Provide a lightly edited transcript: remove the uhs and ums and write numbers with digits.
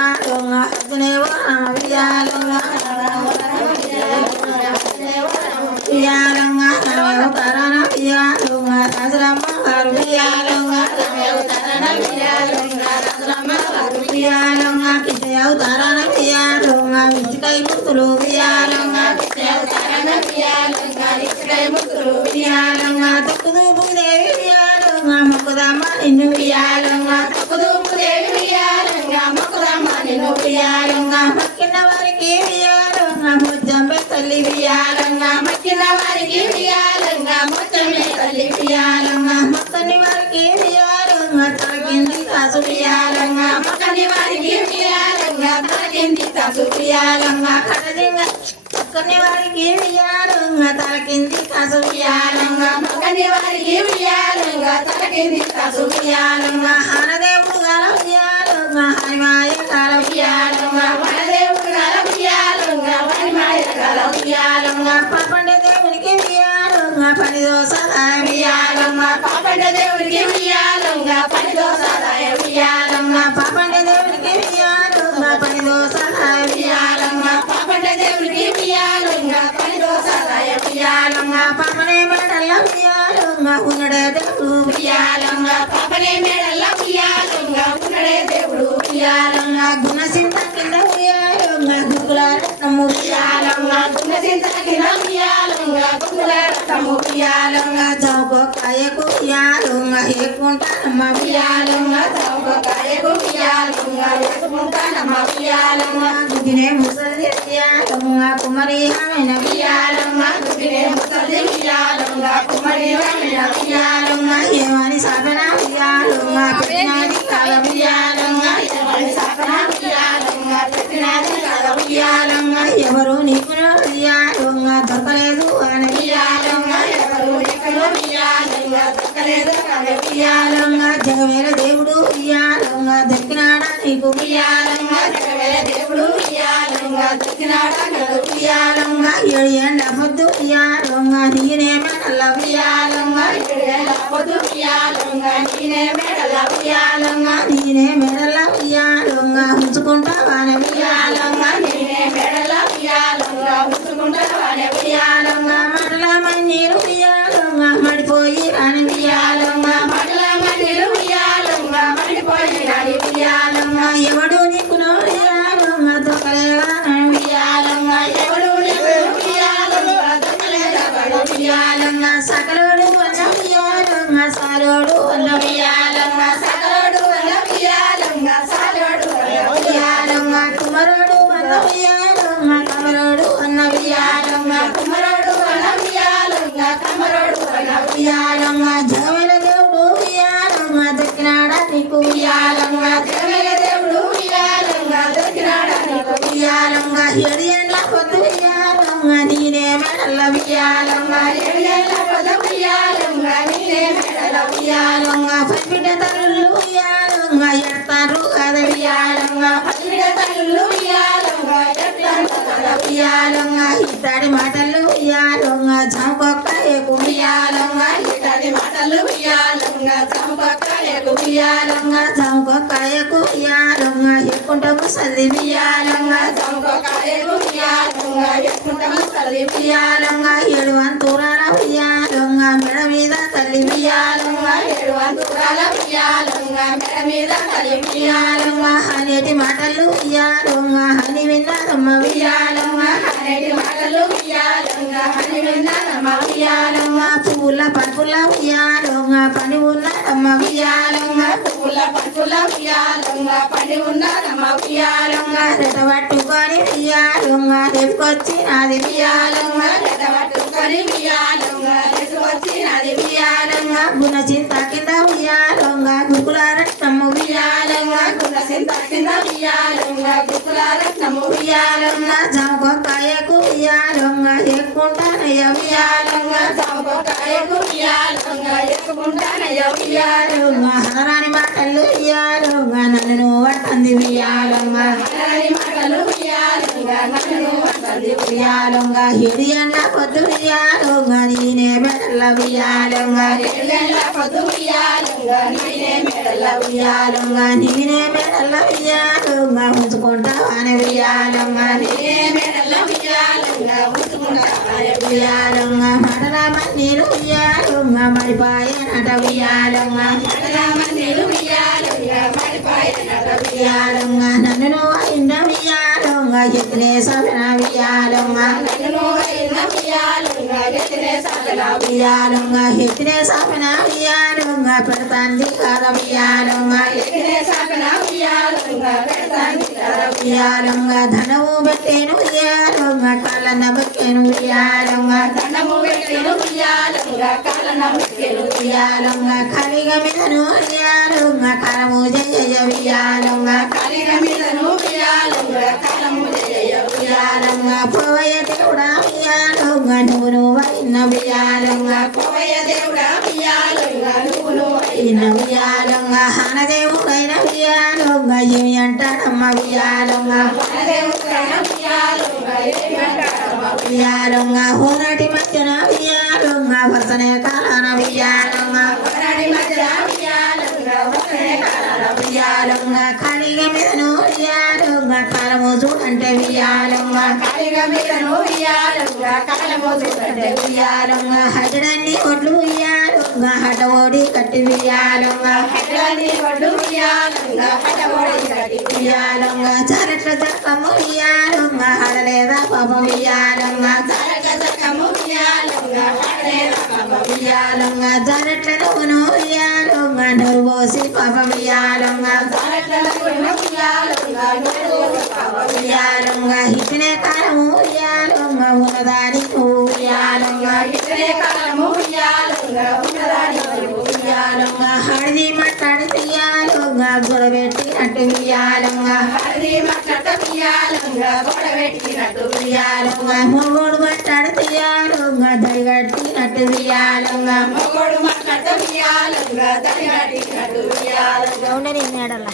ఉయ్యాలంగా అర్జునేవో ఉయ్యాలంగా ఉయ్యాలంగా తరణ ఉయ్యాలంగా రాజరమ్మ గారు ఉయ్యాలంగా ఉయ్యాలంగా కిట్టయవు తరణ ఉయ్యాలంగా విచ్చికై ముతులు ఉయ్యాలంగా ఉయ్యాలంగా తక్కుదు భూదేవి ఉయ్యాలంగా మొక్కుదమ్మ నిన్ను ఉయ్యాలంగా ఉయ్యాలంగా మక్కిన వారికి ఉయ్యాలంగా ముజ్జంబె తల్లి ఉయ్యాలంగా ఉయ్యాలంగా మొక్కని వారికి ఉయ్యాలంగా తలకింది కాసు ఉయ్యాలంగా ఉయ్యాలంగా కడదింగ మొక్కని వారికి ఉయ్యాలంగా తలకింది కాసు ఉయ్యాలంగా ఆనదేవుడు గాల ఉయ్యాలంగా హరిమాయ గాల ఉయ్యాలంగా పాపండ దేవునికి ఉయ్యాలంగా పని దోస ఉయ్యాలంగా పాపండ దేవునికి ఉయ్యాలంగా పని దోస ఉయ్యాలంగా పాపనే మేడల్ల ఉయ్యాలంగా ఉన్నడే దేవుడు ఉయ్యాలంగా గుణసింత కింద ఉయ్యాలంగా గురుకుల రత్నము ఉయ్యాలంగా చౌకో కాయకు ఉయ్యాలంగా ఏకుంటానమ్మ ఉయ్యాలంగా దుగినే ముసలి ఉయ్యాలంగా కుమరి ఆమెన ఉయ్యాలంగా ఏమని సాధన ఉయ్యాలంగా పెట్టినది కాల ఉయ్యాలంగా ఎవరు నీకు ఉయ్యాలంగా దొరకలేదు అని ఉయ్యాలంగా జగవేర దేవుడు ఉయ్యాలంగా దక్కినాడా నీకు ఉయ్యాలంగా ఏడు ఎండ పొద్దు ఉయ్యాలంగా నీనేమే నల్ల ఉయ్యాలంగా నీనే మెడల ఉయ్యాలంగా ఉంచుకుంటావానే ఉయ్యాలంగా మడల మన్నీరు ఉయ్యాలంగా మడిపోయి రాని ఉయ్యాలంగా ఎవడు నీకు ఉయ్యాలంగా దొరకలేదా ఉయ్యాలంగా సకలోడు అన్న ఉయ్యాలంగా సాలోడు అన్న ఉయ్యాలంగా కుమరుడు అన్న ఉయ్యాలంగా కమరుడు అన్న ఉయ్యాలంగా జగవేల దేవుడు ఉయ్యాలంగా దక్కినాడా నీకు ఉయ్యాలంగా ఏడు ఎండ్ల పొద్దు ఉయ్యాలంగా నీనే మెడల్ల ఉయ్యాలంగా పసిబిడ్డ తల్లులు ఉయ్యాలంగా ఎడతారు కదా ఉయ్యాలంగా ఇత్తడి మాటలు ఉయ్యాలంగా జాంపొక్క ఏకు ఉయ్యాలంగా జాంపొక్క ఏకు ఉయ్యాలంగా ఎక్కుంటాము సల్లి ఉయ్యాలంగా ఏడు వంతురాల ఉయ్యాలంగా మెడ మీద తల్లి ఉయ్యాలంగా అనేటి మాటలు ఉయ్యాలంగా అని విన్నారమ్మ ఉయ్యాలంగా పువ్వుల పరుపుల ఉయ్యాలంగా పని ఉన్నారమ్మ ఉయ్యాలంగా రెటబట్టుకొని ఉయ్యాలంగా రేపుకొచ్చి నాది ఉయ్యాలంగా గుణ చింత కింద ఉయ్యాలంగా గుకుల రత్నము ఉయ్యాలంగా జామకాయకు ఉయ్యాలంగా ఉయ్యాలంగా ఎక్కుంటానయ్య ఉయ్యాలంగా ఉయ్యాలంగా హనరాని మాటలు ఉయ్యాలంగా నన్ను నువ్వు పట్టంది ఉయ్యాలంగా ఉయ్యాలంగా హిడి ఎండ పొద్దు ఉయ్యాలంగా నేనే మెడల ఉయ్యాలంగా ఉయ్యాలంగా నేనే మెడల ఉయ్యాలంగా ఉంచుకుంటావాని ఉయ్యాలంగా ఉయ్యాలంగా మడల నీరు ఉయ్యాలంగా మడిపాయనట ఉయ్యాలంగా ఉయ్యాలంగా నన్ను నువ్వు అయిన ఉయ్యాలంగా ఎత్తునే సభన ఉయ్యాలంగా ఉయ్యాలంగా ఎత్తునే సభన ఉయ్యాలంగా పెడతాంది కాదా ఉయ్యాలంగా ఉయ్యాలంగా ధనము పెట్టేను ఉయ్యాలంగా కాళ్ళన్న పెట్టేను ఉయ్యాలంగా ఉయ్యాలంగా కలిగ మీదను ఉయ్యాలంగా కలము జయ ఉయ్యాలంగా ఉయ్యాలంగా పోయ దేవుడా ఉయ్యాలంగా నువ్వు అయిన ఉయ్యాలంగా ఉయ్యాలంగా హనదేవుడైన ఉయ్యాలంగా ఏమి అంటాడమ్మ ఉయ్యాలంగా ఉయ్యాలంగా హోనాటి మధ్యన ఉయ్యాలంగా వసనే కాలాన ఉయ్యాలంగా ఉయ్యాలంగా కలిగ మీదను ఉయ్యాలంగా కాలము చూడంటే ఉయ్యాలంగా ఉయ్యాలంగా హజడాన్ని ఒడ్లు ఉయ్యాలంగా హట ఓడి కట్టి ఉయ్యాలంగా ఉయ్యాలంగా చారట్ల చక్కము ఉయ్యాలంగా హడలేదా పాపం ఉయ్యాలంగా ఉయ్యాలంగా జారట్ల నువ్వును ఉయ్యాలంగా నోరు పోసి పాపం ఉయ్యాలంగా ఉయ్యాలంగా ఇతనే కాలము ఉయ్యాలంగా ఉన్నదాని ఉయ్యాలంగా ఉయ్యాలంగా హడిది మాట్లాడి ఉయ్యాలంగా గొడవెట్టినట్టు ఉయ్యాలంగా ఉయ్యాలంగా మొగోడు మాట్లాడి ఉయ్యాలంగా దరిగట్టినట్టు ఉయ్యాలంగా ఉండని మేడల